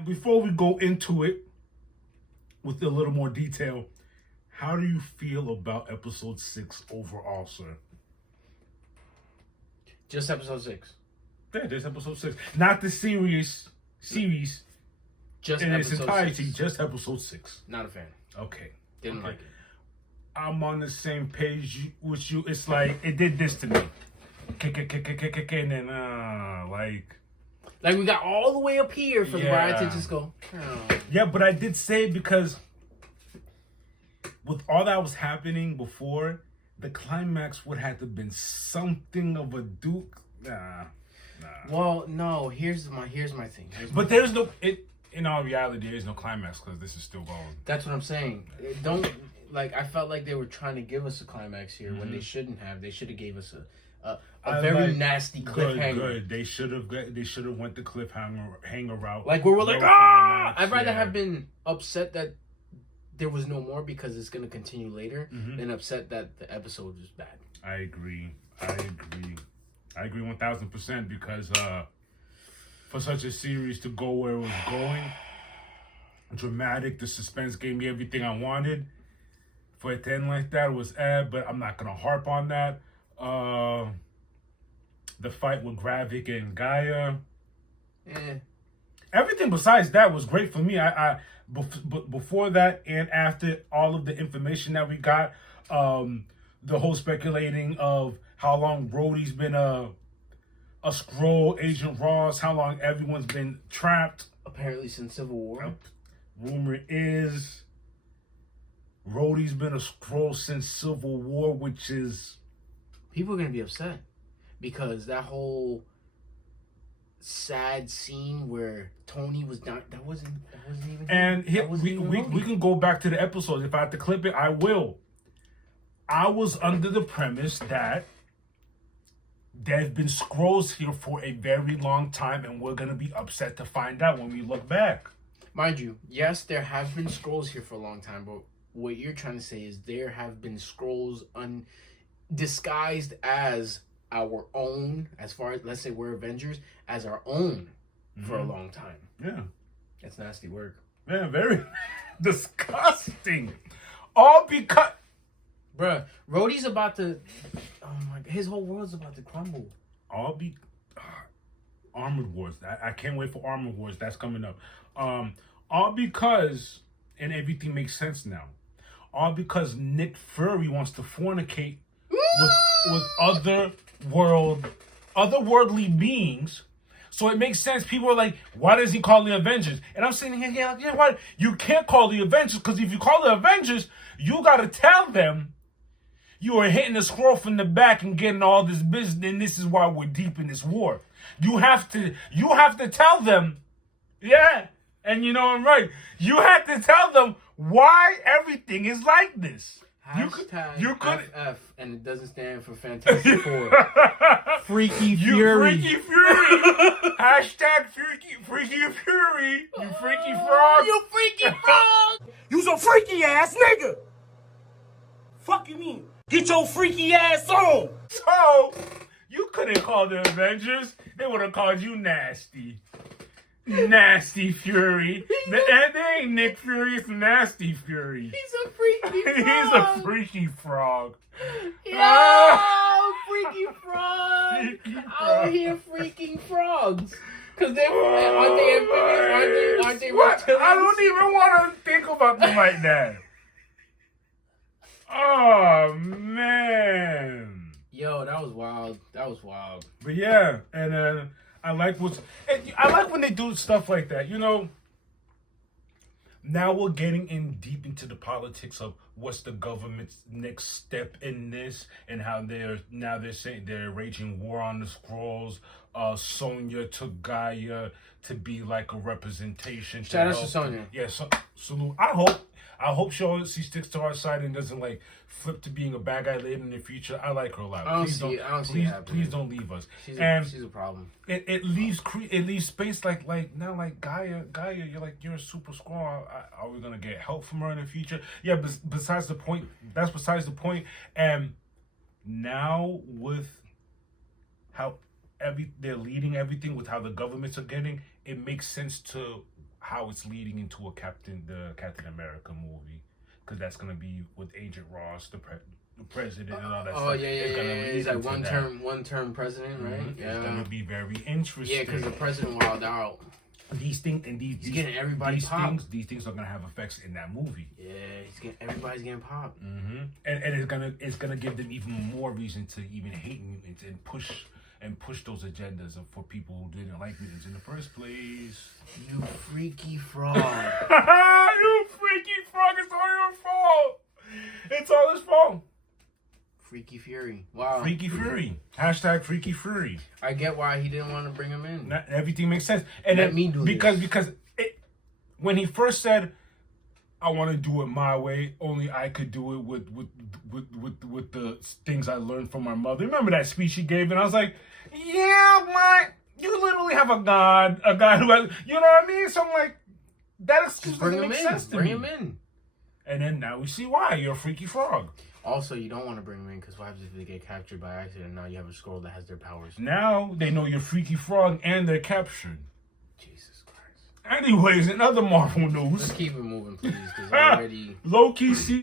And before we go into it with a little more detail, how do you feel about episode 6 overall, sir? Just episode 6. Yeah, there's episode 6. Not the series Just in its episode entirety, 6. just episode 6. Not a fan. Okay. Didn't like it. I'm on the same page with you. It's like, it did this to me. And then, Like, we got all the way up here for the ride to just go, oh. Yeah, but I did say it because with all that was happening before, the climax would have to have been something of a Duke. Nah. Well, no, here's my thing. But there's no, in all reality, there is no climax because this is still going. That's what I'm saying. I felt like they were trying to give us a climax here when they shouldn't have. They should have gave us a very nasty cliffhanger. Good. They should have went the cliffhanger route. Like where we're like, ah! I'd rather have been upset that there was no more because it's gonna continue later than upset that the episode was bad. I agree 1000% because for such a series to go where it was going, dramatic, the suspense gave me everything I wanted. For it to end like that was but I'm not gonna harp on that. The fight with Gravik and Gaia. Everything besides that was great for me. Before that and after all of the information that we got, the whole speculating of how long Rhodey's been a Skrull, Agent Ross, how long everyone's been trapped. Apparently since Civil War. Rumor is Rhodey's been a Skrull since Civil War, which is... People are going to be upset because that whole sad scene where Tony was not... That wasn't even... And we can go back to the episode. If I have to clip it, I will. I was under the premise that there have been Skrulls here for a very long time, and we're going to be upset to find out when we look back. Mind you, yes, there have been Skrulls here for a long time, but what you're trying to say is there have been Skrulls disguised as our own, as far as, let's say we're Avengers, as our own for a long time. Yeah. That's nasty work. Yeah, very disgusting. All because... Bruh, Rhodey's about to... Oh my God, his whole world's about to crumble. Armored Wars. I can't wait for Armored Wars. That's coming up. All because... And everything makes sense now. All because Nick Fury wants to fornicate with otherworldly beings. So it makes sense. People are like, why does he call the Avengers? And I'm saying, yeah, why? You can't call the Avengers because if you call the Avengers, you got to tell them you are hitting the Skrull from the back and getting all this business. And this is why we're deep in this war. You have to tell them, yeah. And you know I'm right. You had to tell them why everything is like this. You could FF, and it doesn't stand for Fantastic Four. Freaky Fury. You freaky Fury. Hashtag freaky Fury. You freaky frog. You freaky frog. You's a freaky ass nigga. Fuck you mean? Get your freaky ass on. So you couldn't call the Avengers. They would have called you Nasty. Nasty Fury. That ain't Nick Fury, it's Nasty Fury. He's a freaky frog. He's a freaky frog. Yo, freaky frog. Out here freaking frogs. Because aren't they amphibians? Aren't they What? reptilians? I don't even want to think about them like that. Oh, man. Yo, that was wild. But yeah, and I like when they do stuff like that. You know, now we're getting in deep into the politics of what's the government's next step in this, and how they're saying they're waging war on the Skrulls. Sonya took Gaia to be like a representation. Shout out to Sonya. Yeah, salute. I hope she sticks to our side and doesn't like flip to being a bad guy later in the future. I like her a lot. I don't see it happening. Please don't leave us. She's a problem. It leaves space like now like Gaia. You're a super Skrull. Are we gonna get help from her in the future? Yeah, but besides the point. That's besides the point. And now with how they're leading everything with how the governments are getting, it makes sense to how it's leading into the Captain America movie, because that's gonna be with Agent Ross, the president, and all that Oh stuff. yeah. It's gonna lead He's like into one that. term president, right? Mhm. Yeah. It's gonna be very interesting. Yeah, because the president wilded out. These things and these He's getting everybody these popped. things are gonna have effects in that movie. Yeah, everybody's getting popped. Mm-hmm. And it's gonna give them even more reason to even hate mutants and push those agendas for people who didn't like mutants in the first place. You freaky frog. You freaky frog! It's all your fault. It's all his fault. Freaky Fury. Wow. Freaky Fury. Hashtag Freaky Fury. I get why he didn't want to bring him in. Not everything makes sense. And Let then, me do because this. when he first said, "I want to do it my way," only I could do it with the things I learned from my mother. Remember that speech he gave, and I was like, "Yeah, you literally have a god who has, you know what I mean?" So I'm like, that excuse Bring doesn't him make in. sense to Bring me. him in. And then now we see why you're a freaky frog. Also, you don't want to bring him in because what happens if they get captured by accident? Now you have a scroll that has their powers. Now they know you're freaky frog and they're captured. Jesus Christ. Anyways, in other Marvel news, Let's keep it moving, please, because already... low-key